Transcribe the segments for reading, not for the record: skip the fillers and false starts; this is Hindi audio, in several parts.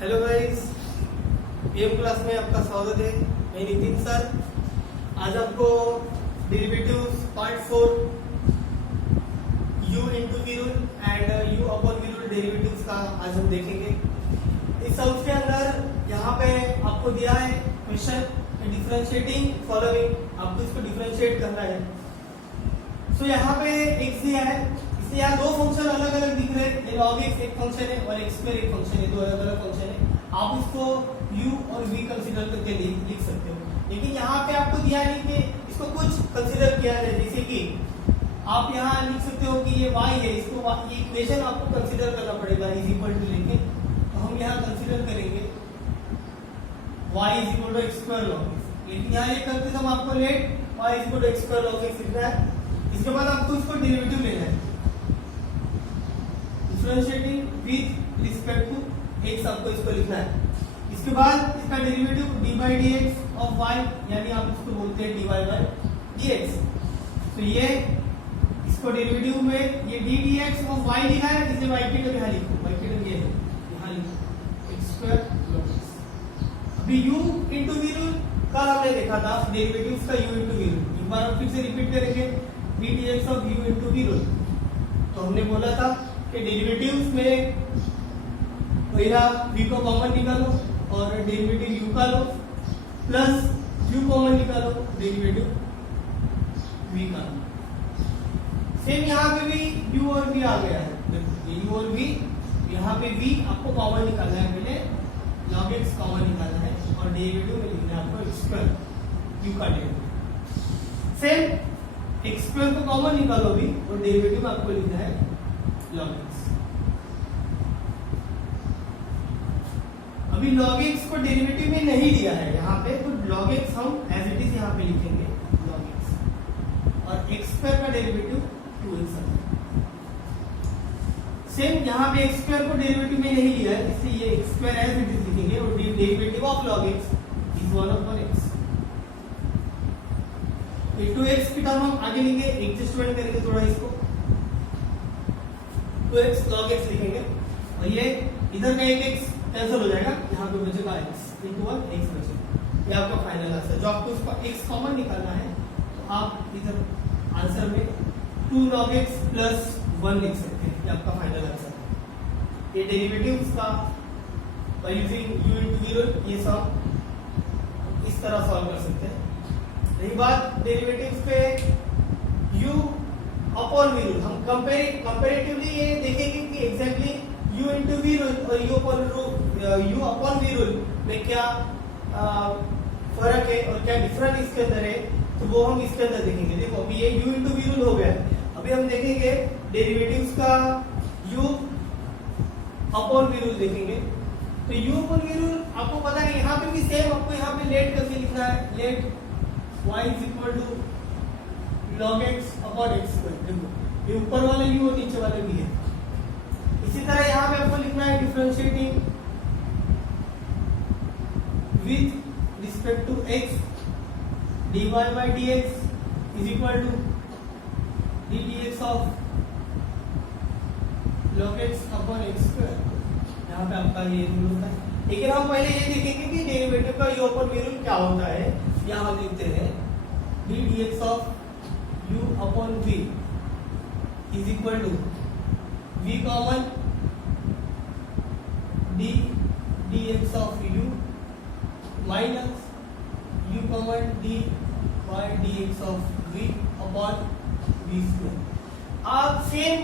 हेलो गाइस, पीएम क्लास में आपका स्वागत है। मैं नितिन सर। आज आपको derivatives part 4 u into v rule and u upon v rule derivatives का आज हम देखेंगे। इस सब्जेक्ट के अंदर यहाँ पे आपको दिया है क्वेश्चन डिफरेंशिएटिंग फॉलोइंग, आपको इसको डिफरेंशिएट करना है। सो यहाँ पे x दिया है, इसलिए यहाँ दो फंक्शन अलग अलग दिख रहे हैं। log x एक फंक्शन है और x स्क्वायर एक फंक्शन है, दो अलग अलग फंक्शन है। आप इसको u और v कंसीडर करके लिख सकते हो, लेकिन यहाँ पे आपको दिया नहीं कि इसको कुछ कंसीडर किया जाए। जैसे कि आप यहाँ लिख सकते हो कि ये y है, इसको ये इक्वेशन आपको कंसीडर करना पड़ेगा इज इक्वल टू लेके। तो हम यहाँ कंसीडर करेंगे y is equal to x square log x, लेकिन यहाँ ये करते हम आपको let y is equal to x square log x लिखना है। इसके बाद आपको इसको डेरिवेटिव लेना है, differentiating with respect to x आपको इसको लिखना है। इसके बाद इसका derivative dy by dx of y, यानी आप इसको बोलते हैं dy by dx। तो ये इसको डेरिवेटिव में ये d dx ऑफ y लिखा है, इसलिए y की टर्म यहाँ लिखो, y की टर्म ये है, यहाँ लिखो x स्क्वायर log x। अभी u इंटू वी रूल कल हमने देखा था, डेरिवेटिव्स का u इंटू वी रूल। एक बार हम फिर से रिपीट करेंगे, d dx of u into v rule. तो हमने बोला था कि डेरिवेटिव्स में पहला v को कॉमन निकालो और डेरिवेटिव u का लो, प्लस u कॉमन निकालो, डेरिवेटिव v का लो। सेम यहाँ पे भी u और v आ गया है। देखो ये u और v, यहाँ पे v आपको कॉमन निकालना है, पहले log x कॉमन निकालना है और डेरिवेटिव में लिखना है आपको x स्क्वायर u का डेरिवेटिव। सेम x स्क्वायर को कॉमन निकालो भी और डेरिवेटिव आपको लिखना है log x। अभी log x को डेरिवेटिव में नहीं दिया है यहाँ पे, तो log x हम एज इट इज यहाँ पे लिखेंगे log x, और x स्क्वायर का डेरिवेटिव 2x है। सेम यहाँ पे x स्क्वायर को डेरिवेटिव में नहीं लिया है, इसलिए ये x square as it is लिखेंगे और derivative of log x is 1 upon x। 2x की टर्म हम आगे लेंगे, एडजस्टमेंट करेंगे थोड़ा इसको, 2x log x लिखेंगे और ये इधर का एक x कैंसिल हो जाएगा, यहाँ पे बचेगा x इंटू 1 x बचेगा। ये आपका फाइनल आंसर। जो आपको इसका x कॉमन निकालना है, तो आप इधर आंसर में 2 log x प्लस 1 लिख सकते हैं, ये आपका फाइनल आंसर है। ये डेरिवेटिव्स का by using u into v rule ये सब इस तरह सॉल्व कर सकते हैं। रही बात डेरिवेटिव्स पे u अपॉन वी रूल, हम कंपैरेटिवली ये देखेंगे कि exactly u into v rule और u अपॉन वी रूल में क्या फर्क है और क्या डिफरेंस इसके अंदर है, तो वो हम इसके अंदर देखेंगे। देखो अभी ये u इंटू वी रूल हो गया, अभी हम देखेंगे डेरिवेटिव्स का u अपॉन वी रूल देखेंगे। तो u अपॉन वी रूल आपको पता है, यहाँ पे भी सेम आपको यहाँ पे लेट करके लिखना है, let y is equal to log x upon x square. देखो ये ऊपर वाला u और नीचे वाला v है। इसी तरह यहाँ पे आपको लिखना है differentiating with respect to x dy by dx is equal to d dx of log x upon x square. यहाँ पे आपका ये रूल होता है, लेकिन हम पहले ये देखेंगे कि डेरिवेटिव का u अपॉन v रूल क्या होता है। यहाँ हम लिखते हैं d dx of u upon v is equal to v common d dx of u minus u common d by dx of v upon v square. आप सेम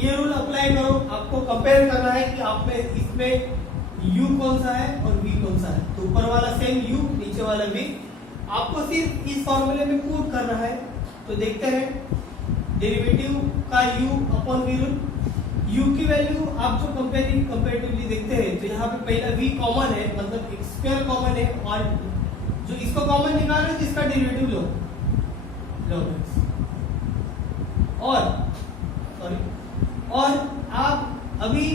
ये रूल अप्लाई करो, आपको कंपेयर करना है कि आप में इसमें u कौन सा है और v कौन सा है। तो ऊपर वाला सेम u, नीचे वाला v, आपको सिर्फ इस फॉर्मूले में पुट करना है। तो देखते हैं डेरिवेटिव का u upon v rule, u की वैल्यू आप जो कंपैरेटिवली देखते हैं, तो यहाँ पे पहला v कॉमन है, मतलब x स्क्वायर कॉमन है, और जो इसको कॉमन निकाल रहे हो तो इसका डेरिवेटिव लो log x। और आप अभी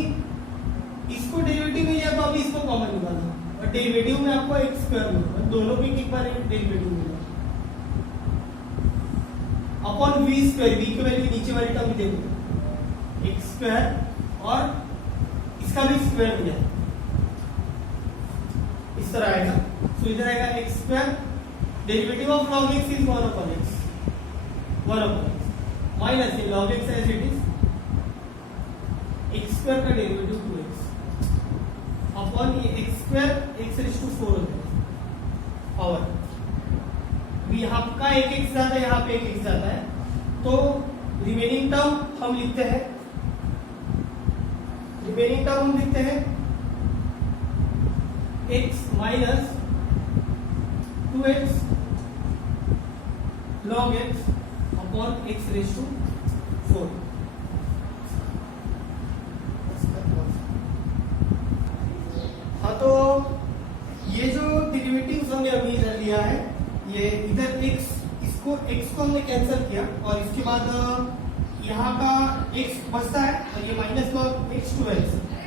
इसको डेरिवेटिव में लिया तो अभी इसको कॉमन निकालना, और डेरिवेटिव में आपको x स्क्वायर लो, दोनों भी एक बार डेरिवेटिव मिला अपॉन v स्क्वायर। v की वैल्यू नीचे वाली टर्म देखो x स्क्वायर और इसका भी स्क्वायर मिला, इस तरह आएगा। तो इधर आएगा x square, derivative of log x is 1 upon x, 1 upon x minus ये log x as it is x square का डेरिवेटिव 2x अपॉन ये x square x raise to 4 होता है पावर। यहाँ का एक x जाता है, यहाँ पे एक x जाता है, तो रिमेनिंग टर्म हम लिखते हैं, x minus 2x log x upon x raise to 4। हाँ, तो ये जो डेरिवेटिव्स हमने अभी इधर लिया है, ये इधर x, इसको x को हमने कैंसिल किया और इसके बाद यहाँ का x बचता है और ये माइनस log x 2x,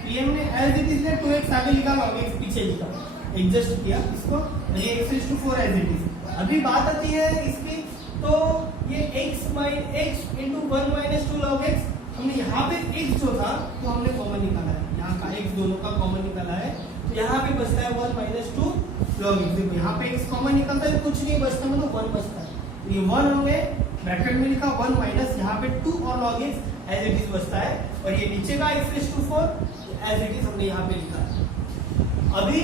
ये हमने एज इट इज 2x आगे लिखा, log x पीछे लिखा, एडजस्ट किया इसको, ये x raise to 4 as it is. अभी बात आती है इसकी, तो ये x into 1 minus 2 log x, हमने यहाँ पे x जो था तो हमने कॉमन निकाला है, यहाँ का x दोनों का कॉमन निकाला है, तो यहाँ पे बचता है 1 माइनस 2 log x। देखो यहाँ पे x कॉमन निकलता है, कुछ नहीं बचता, मतलब 1 बचता है, तो ये 1 होंगे, ब्रैकेट में लिखा 1 माइनस यहाँ पे 2 और log x as it is बचता है, और ये नीचे का x raise to 4 as it is हमने यहाँ पे लिखा। अभी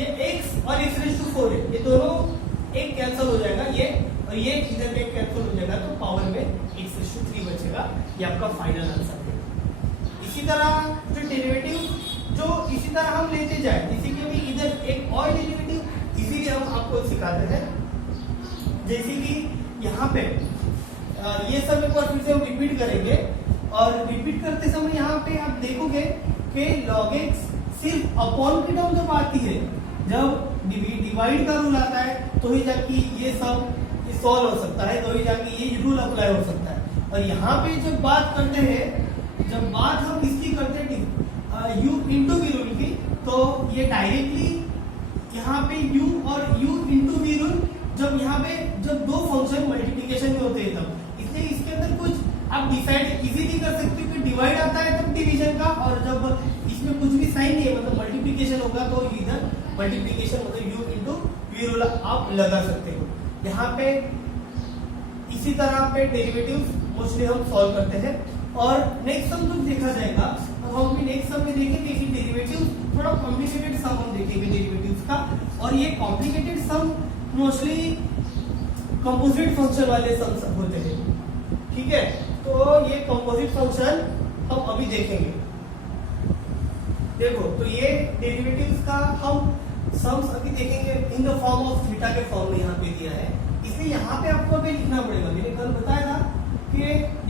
ये x और x रेज़ टू 4 है, ये दोनों एक कैंसिल हो जाएगा, ये और ये इधर में कैंसिल हो जाएगा, तो पावर में x रेज़ टू 3 बचेगा। ये आपका फाइनल आंसर है। इसी तरह जो डेरिवेटिव जो इसी तरह हम लेते जाए, जैसे कि अभी इधर एक और डेरिवेटिव इजीली हम आपको सिखाते हैं, जैसे कि यहाँ पे ये सब एक बार फिर से हम रिपीट करेंगे, और रिपीट करते समय यहाँ पे आप देखोगे कि log x सिर्फ अपॉन की टर्म जब आती है, जब डिवाइड का रूल आता है, तो ही जाके ये सब सॉल्व हो सकता है, तो ही जाके ये रूल अप्लाई हो सकता है। और यहाँ पे जब बात करते हैं, जब बात हम इसकी करते हैं u इंटू वी रूल की, तो ये डायरेक्टली यहाँ पे u और u इंटू वी रूल, जब यहाँ पे जब दो फंक्शन मल्टीप्लिकेशन में होते हैं तब, इसलिए इसके अंदर कुछ आप डिसाइड इजीली कर सकते हो कि डिवाइड आता है तब डिवीजन का, और जब इसमें कुछ भी साइन नहीं है, मतलब मल्टीप्लिकेशन होगा, तो इधर मल्टीप्लिकेशन मतलब u इंटू वी रूल आप लगा सकते हो। यहाँ पे इसी तरह पे डेरिवेटिव मोस्टली हम सॉल्व करते हैं। और नेक्स्ट सम जब देखा जाएगा, तो हम भी नेक्स्ट सम में देखेंगे कि डेरिवेटिव थोड़ा कॉम्प्लिकेटेड सम हम देखेंगे डेरिवेटिव्स का, और ये कॉम्प्लिकेटेड सम मोस्टली कंपोजिट फंक्शन वाले सम होते हैं, ठीक है। तो ये कंपोजिट फंक्शन हम अभी देखेंगे। देखो, तो ये डेरिवेटिव्स का हम सम्स अभी देखेंगे in the form of theta के फॉर्म में यहाँ पे दिया है, इसलिए यहाँ पे आपको अभी लिखना पड़ेगा। मैंने कल बताया था कि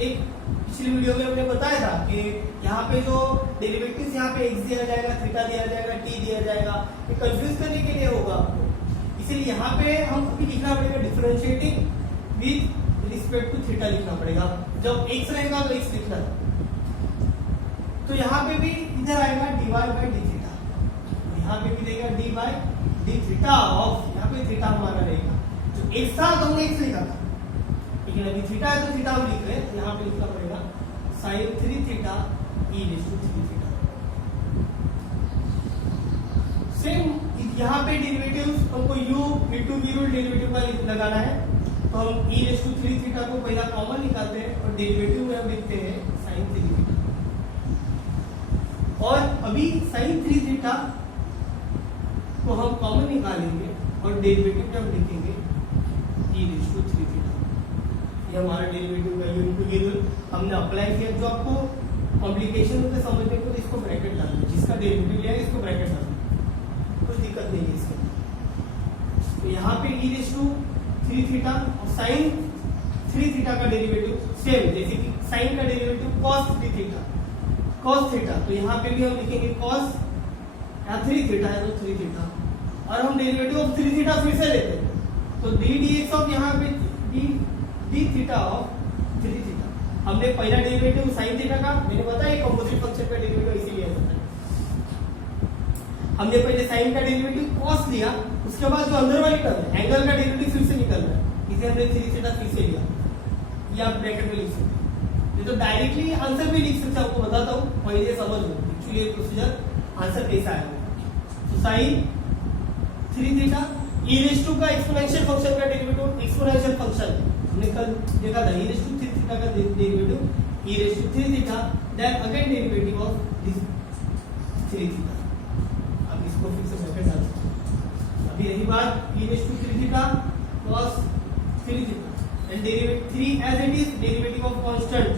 एक पिछली वीडियो में हमने बताया था कि यहाँ पे जो डेरिवेटिव्स यहाँ पे x दिया जाएगा, थीटा दिया जाएगा, t दिया जाएगा, ये कंफ्यूज करने के लिए होगा आपको, इसीलिए यहाँ पे हम अभी लिखना पड़ेगा differentiating with respect to theta लिखना पड़ेगा। जब x रहेगा तो x लिखना है, तो यहाँ पे भी इधर आएगा dy बाई डी थीटा, यहाँ पे भी देगा dy by D theta of, यहाँ पे थीटा हमारा रहेगा, जो x था तो हमने x लिखा था, लेकिन अभी थीटा है तो थीटा हम लिख रहे हैं, यहाँ पे लिखना पड़ेगा sin 3 theta e raise to 3 theta. Same यहाँ पे डेरिवेटिव्स हमको u into v rule derivative का लगाना है, तो हम e रेज़ टू 3 थीटा को पहला कॉमन निकालते हैं और डेरिवेटिव में हम लिखते हैं sin 3 थीटा, और अभी sin 3 थीटा को हम कॉमन निकालेंगे और डेरिवेटिव में हम लिखेंगे e रेज़ टू 3 थीटा। ये हमारा डेरिवेटिव का u इंटू वी रूल हमने अप्लाई किया। जो आपको कॉम्प्लिकेशन होते समझने को, इसको ब्रैकेट डालना, जिसका डेरिवेटिव लिया है इसको ब्रैकेट डालना, कुछ दिक्कत नहीं है इसके। तो यहाँ पे e रेज़ टू 3 थीटा और sin 3 थीटा का डेरिवेटिव सेम, जैसे कि sin का derivative cos 3 theta, cos theta, तो यहाँ पे भी हम लिखेंगे cos, यहाँ 3 थीटा है तो 3 थीटा, और हम डेरिवेटिव ऑफ 3 थीटा फिर से लेते हैं, तो d dx ऑफ यहाँ पे d थीटा ऑफ 3 थीटा। हमने पहला डेरिवेटिव sin थीटा का, मैंने बताया कंपोजिट फंक्शन का डेरिवेटिव इसीलिए आता है, हमने पहले sin का डेरिवेटिव cos लिया, उसके बाद जो अंदर वाली टर्म है एंगल का डेरिवेटिव फिर से निकल रहा है, इसे हमने 3 थीटा फिर से लिया, ये आप ब्रैकेट में लिख सकते हैं। ये तो डायरेक्टली आंसर भी लिख सकते हैं, आपको बताता हूँ, पहले समझ लो एक्चुअली प्रोसीजर आंसर कैसा आएगा। तो sin 3 theta e raise to का एक्सपोनेंशियल फंक्शन का डेरिवेटिव एक्सपोनेंशियल फंक्शन हमने कल देखा था e रेज टू 3 थीटा का derivative e raise to 3 theta then again derivative of this 3 theta. अब इसको फिर से ब्रैकेट डाल सकते हैं। अभी रही बात e raise to 3 theta cos 3 theta and derivative 3 as it is derivative of constant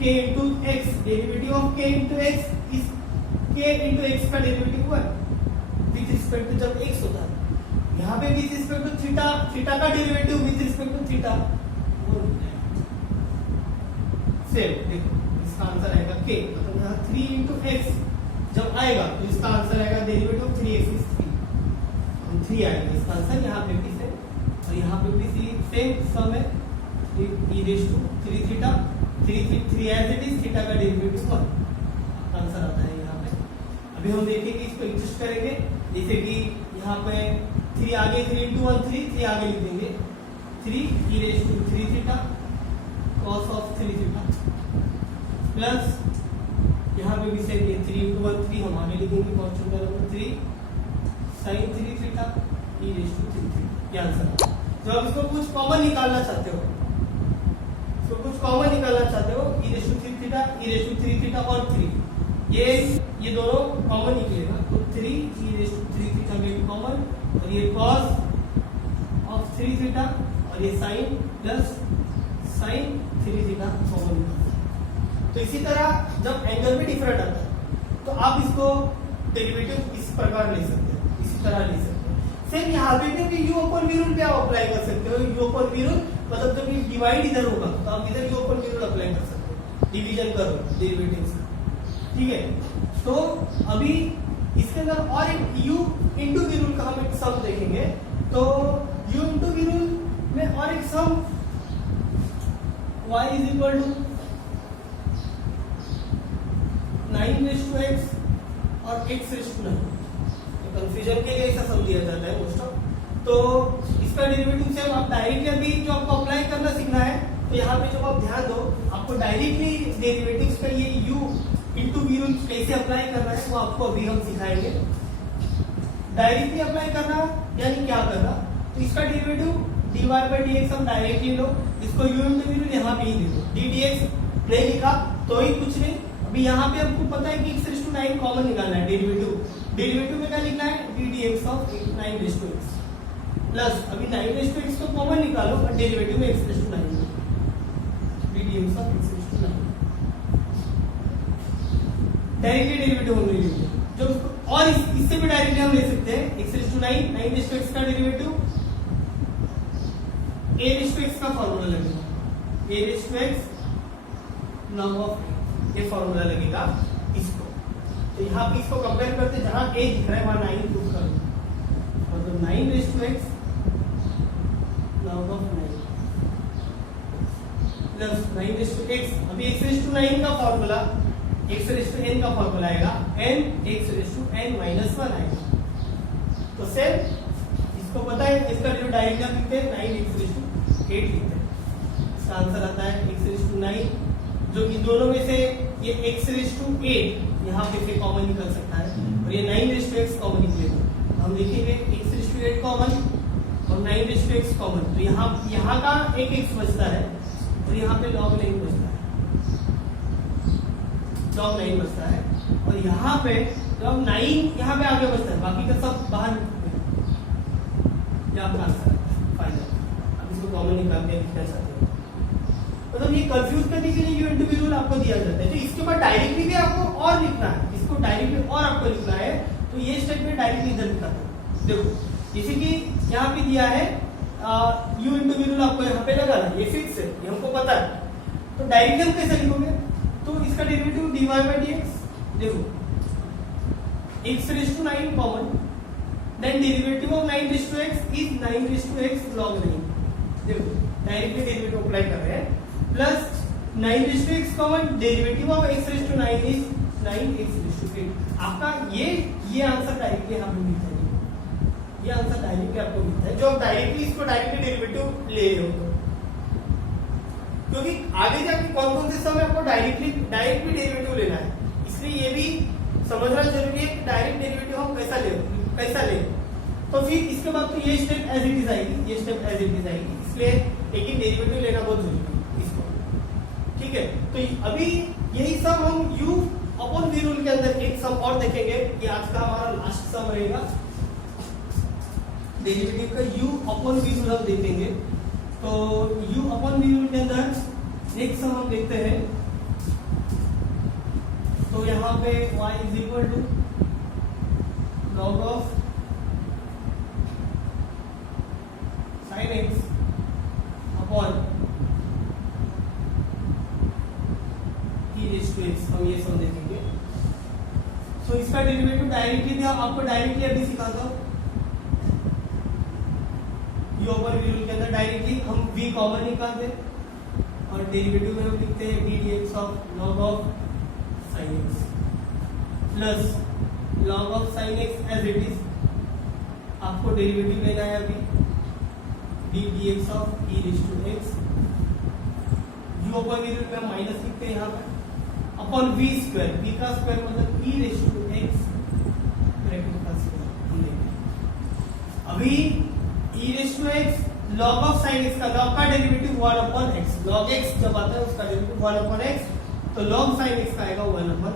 k into x derivative of k into x is k into x का डेरिवेटिव हुआ विद रिस्पेक्ट टू जब x होता है, यहाँ पे with respect to theta, theta का derivative with respect to theta वो सेम। देखो इसका आंसर आएगा k, मतलब यहाँ 3 into x जब आएगा तो इसका आंसर आएगा डेरिवेटिव ऑफ 3x इज 3, हम 3 आएगा इसका आंसर। यहाँ पे भी सेम और यहाँ पे भी सेम सम है e raise to 3 theta 3 as it is theta का डेरिवेटिव 1 आंसर आता है यहाँ पे। अभी हम देखेंगे इसको एडजस्ट करेंगे, जैसे कि यहाँ पे 3 आगे 3 into 1 3 आगे लिख देंगे 3 e raise to 3 theta cos of 3 theta plus यहाँ पे भी सेम ये 3 into 1 3 हम आगे लिखेंगे कांस्टेंट का number 3 sin 3 theta e raise to 3 theta. ये आंसर। जब आप इसको कुछ कॉमन निकालना चाहते हो, तो कुछ कॉमन निकालना चाहते हो e raise to 3 theta e raise to 3 theta और 3 ये दोनों कॉमन निकलेगा तो 3 e रेज टू 3 थीटा में कॉमन और ये cos ऑफ 3 थीटा और ये sin plus sin 3 theta common निकलता है। तो इसी तरह जब एंगल में डिफरेंट आता है तो आप इसको डेरिवेटिव इस प्रकार ले सकते हैं, इसी तरह ले सकते हैं। सेम यहाँ पे भी u अपॉन v रूल पे आप अप्लाई कर सकते हो। u अपॉन v रूल मतलब जब ये डिवाइड इधर होगा तो आप इधर u upon v rule apply कर सकते हो, डिवीजन करो डेरिवेटिव्स का, ठीक है। तो अभी इसके अंदर और एक u इंटू v रूल का हम एक सम देखेंगे। तो u इंटू v रूल में और एक sum y is equal to 9 raise to x और x रेज टू 9। कंफ्यूजन के लिए ऐसा सम दिया जाता है मोस्ट ऑफ। तो इसका डेरिवेटिव से आप डायरेक्टली अभी जो आपको अप्लाई करना सीखना है, तो यहाँ पे जब आप ध्यान दो आपको डायरेक्टली डेरिवेटिव्स का ये u इंटू v रूल कैसे अप्लाई करना है वो आपको अभी हम सिखाएंगे। डायरेक्टली अप्लाई करना यानी क्या करना, तो इसका डेरिवेटिव dy by dx हम डायरेक्टली लो, इसको u इंटू v रूल यहाँ पे ही दे दो, d dx नहीं लिखा तो ही कुछ नहीं। अभी यहाँ पे आपको पता है कि x रेज टू 9 कॉमन निकालना है, डेरिवेटिव में क्या लिखना है d dx of 9 raise to x plus अभी 9 रेज टू x को कॉमन निकालो और डेरिवेटिव में x raise to 9 d dx of x raise to 9 directly derivative हम ले लेंगे। जो और इससे भी डायरेक्टली हम ले सकते हैं x raise to 9 raise to x का derivative a raise to x का फार्मूला लगेगा, a raise to x log of ये फार्मूला लगेगा इसको। तो यहाँ पे इसको कंपेयर करते जहां a दिख रहा है वहां 9 पुट कर दो, मतलब 9 raise to x log of 9 plus 9 raise to x। अभी x रेज टू 9 का formula x raise to n का फार्मूला आएगा n x raise to n minus 1 आएगा। तो सेम इसको पता है, इसका जो डायरेक्ट आप लिखते हैं 9 x रेज टू 8 लिखते हैं, इसका आंसर आता है x रेज टू 9, जो कि दोनों में से ये x रेज टू 8 यहाँ पे से कॉमन निकल सकता है और ये 9 रेज टू x कॉमन निकलेगा। हम लिखेंगे x रेज टू 8 कॉमन और 9 रेज टू x कॉमन, तो यहाँ का एक x बचता है और यहाँ पे log 9 बचता है, log 9 बचता है और यहाँ पे log 9 यहाँ पे आगे बचता है, बाकी का सब बाहर निकलता है। ये आपका आंसर है फाइनल। अब इसको कॉमन निकाल के लिखना चाहते हैं, मतलब ये कंफ्यूज करने के लिए u इंटू v रूल आपको दिया जाता है। तो इसके बाद डायरेक्टली भी आपको और लिखना है, इसको डायरेक्टली और आपको लिखना है, तो ये स्टेटमेंट डायरेक्टली इधर लिखा था। देखो जैसे कि यहाँ पे दिया है u इंटू v रूल आपको यहाँ पे लगाना है, ये फिक्स है, ये हमको पता है। तो डायरेक्टली हम कैसे लिखोगे, तो इसका डेरिवेटिव dy by dx, देखो x raise to 9 common, then derivative of 9 raise to x is 9 raise to x log 9। देखो डायरेक्टली डेरिवेटिव अप्लाई कर रहे हैं, plus 9 raise to x common, derivative of x raise to 9 is 9x raise to 8। आपका ये आंसर डायरेक्टली यहाँ पे मिलता है, ये आंसर डायरेक्टली आपको मिलता है जो आप डायरेक्टली इसको डायरेक्टली डेरिवेटिव ले रहे हो। क्योंकि आगे जाके कौन कौन से समय आपको डायरेक्टली डेरिवेटिव लेना है, इसलिए ये भी समझना जरूरी है कि डायरेक्ट डेरिवेटिव हम कैसा ले। तो फिर इसके बाद तो ये स्टेप एज इट इज आएगी, ये स्टेप एज इट इज आएगी, इसलिए लेकिन डेरिवेटिव लेना बहुत जरूरी है इसको। ठीक है, तो अभी यही सम हम u अपॉन v रूल के अंदर एक सम और देखेंगे, ये आज का हमारा लास्ट सम रहेगा। डेरिवेटिव का u अपॉन v रूल हम देखेंगे। तो u अपॉन v रूल के अंदर एक सम हम देखते हैं। तो यहाँ पे y is equal to log of sin x upon e raise to x, हम ये सम देखेंगे। सो इसका डेरिवेटिव डायरेक्टली दिया, आपको डायरेक्टली अभी सिखाता हूं। u अपॉन v रूल के अंदर डायरेक्टली हम v कॉमन निकालते और डेरिवेटिव में हम लिखते हैं d dx of log of sin x plus log of sin x as it is, आपको डेरिवेटिव लेना है अभी d dx of e raise to x, u upon v rule में हम माइनस लिखते हैं यहाँ पे अपॉन v स्क्वायर, v का स्क्वायर मतलब e raise to x bracket का स्क्वायर हम लेंगे। अभी e raise to x log of sin x का log का derivative 1 upon x, log x जब आता है उसका डेरिवेटिव 1 अपॉन x, तो log sin x का आएगा 1 upon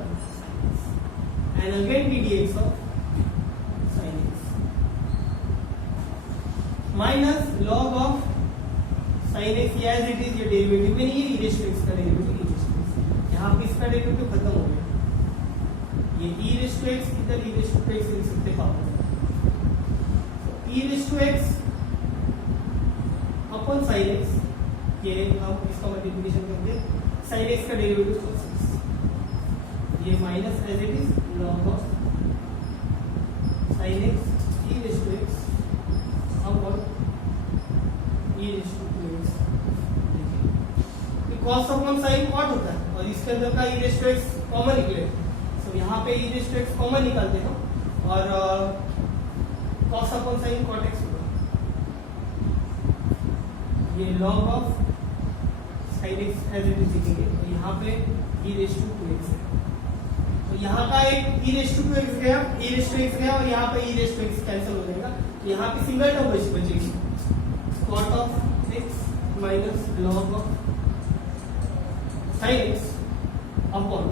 and again d dx of sin x minus log of sin x as it is, ये डेरिवेटिव में नहीं है, e रेज़ टू x का derivative e raise to x, यहाँ पे इसका डेरिवेटिव खत्म हो गया। ये e रेज़ टू x इधर e रेज़ टू x लिख सकते power, e raise to x upon sin x, ये हम इसका मल्टीप्लिकेशन करके sin x का डेरिवेटिव cos x, ये minus as it is log of sin x e raise to x upon e raise to x। cos upon sin cot होता है और इसके अंदर का e raise to x common निकले, तो यहाँ पे e raise to x common निकालते हैं और cos upon sin cot x होगा, ये log of sin x as it is लिखेंगे। तो यहाँ पे e रेज़ टू x है, तो यहाँ का एक e रेज़ टू x गया, e रेज़ टू x गया और यहाँ पे e raise to x cancel हो जाएगा, यहाँ पे सिंगल टर्म बचेगी cot of x minus log of sin x upon,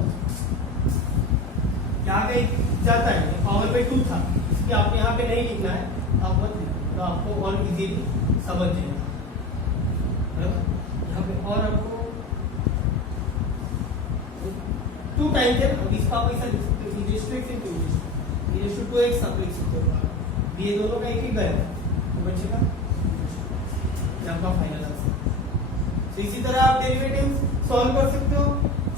यहाँ पे जाता है पावर पे 2 था, इसलिए आप यहाँ पे नहीं लिखना है, आप मत लिखना, तो आपको और इजीली समझ जाएगा। यहाँ पे और आपको 2 टाइम थे, अब इसका आप ऐसा लिख सकते हो e raise to x into e raise to 2x आप लिख सकते हो, ये दोनों का एक ही गया तो बचेगा आपका फाइनल आंसर। तो इसी तरह आप डेरिवेटिव सॉल्व कर सकते हो,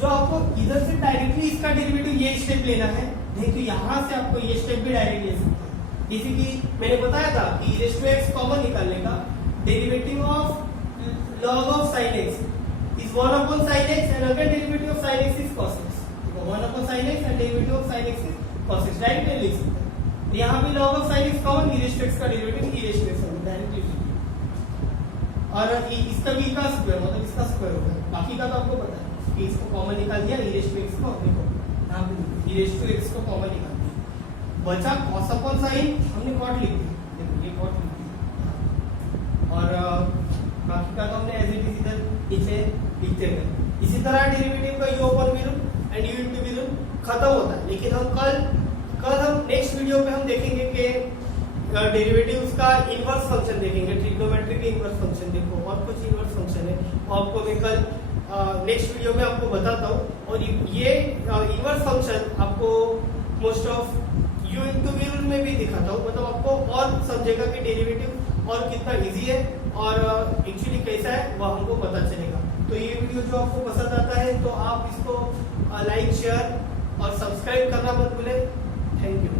जो आपको इधर से डायरेक्टली इसका डेरिवेटिव ये स्टेप लेना है, नहीं तो यहाँ से आपको ये स्टेप भी डायरेक्ट ले सकते हैं। जैसे कि मैंने बताया था कि e raise to x common निकालने का derivative of log of sin x is 1 upon sin x and again derivative of sin x is cos x, 1 upon sin x and derivative of sin x is cos x, directly लिख सकते हैं। यहाँ पे log of sin x common, e raise to x का derivative e raise to x होगा, डायरेक्टली लिखिए। और इसका भी का स्क्वायर मतलब इसका स्क्वायर होगा, बाकी का तो आपको पता है कि इसको कॉमन निकाल दिया e रेज़ टू x को, देखो यहाँ पे e रेज़ टू x को कॉमन निकाल दिया, बचा cos अपॉन sin, हमने cot लिख दिया, देखो ये cot लिख दिया और बाकी का तो हमने एज इट इज इधर नीचे लिखते गए। इसी तरह डेरिवेटिव का u upon v rule and u into v rule खत्म होता है, लेकिन हम कल हम नेक्स्ट वीडियो में हम देखेंगे कि डेरिवेटिव्स का इनवर्स फंक्शन देखेंगे, ट्रिग्नोमेट्री के इनवर्स फंक्शन, देखो और कुछ इनवर्स फंक्शन है वो आपको मैं कल नेक्स्ट वीडियो में आपको बताता हूँ। और ये इनवर्स फंक्शन आपको most of u into v rule में भी दिखाता हूँ, मतलब आपको और समझेगा कि डेरिवेटिव और कितना इजी है और एक्चुअली कैसा है वह हमको पता चलेगा। तो ये वीडियो जो आपको पसंद आता है तो आप इसको लाइक शेयर और सब्सक्राइब करना मत भूलें। Thank you.